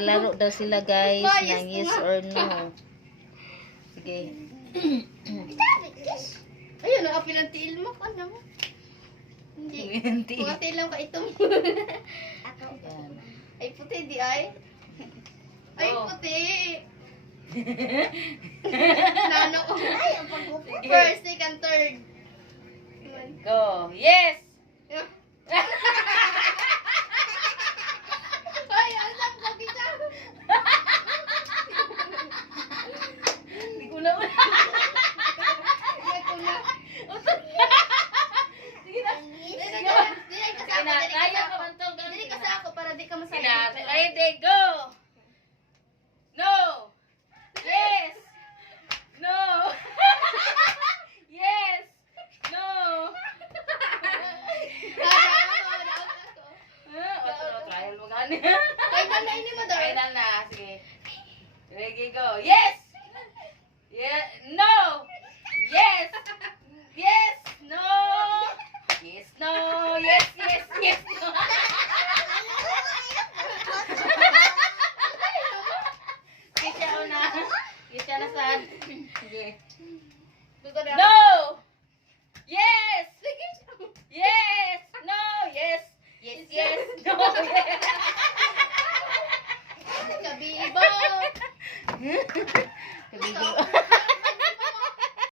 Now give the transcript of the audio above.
Maglalaro daw sila guys ng yes or no. Sige. Ayun, nakapil ang tiil mo. Ano mo? Hindi. Pagkatiil lang ka itong. Yan. Ay, puti di ay. Ay, Oh. puti. Nano ko. Ay, ang pag-upot. First, second, third. Go. Yes! Ay, ang sabi ka. Hindi ko na una. Ay, ko na. Sige na. Dili ka sa ako. Kaya pa man to. Dili ka sa ako para di ka masaya. Sinabi. Ready, go! No! Yes! No! Yes! No! Trial mo gani. Kaya na ini mo daw. Final na. Sige. Ready, go. Yes! Yeah. No! Yes! Yes! No! Yes, no! Yes, yes, yes, no! Sige siya una. Sige siya na saan. Sige. No! Yes! Yes! No! Yes! Yes, yes! No! Yes! Kabibo. Kabigo.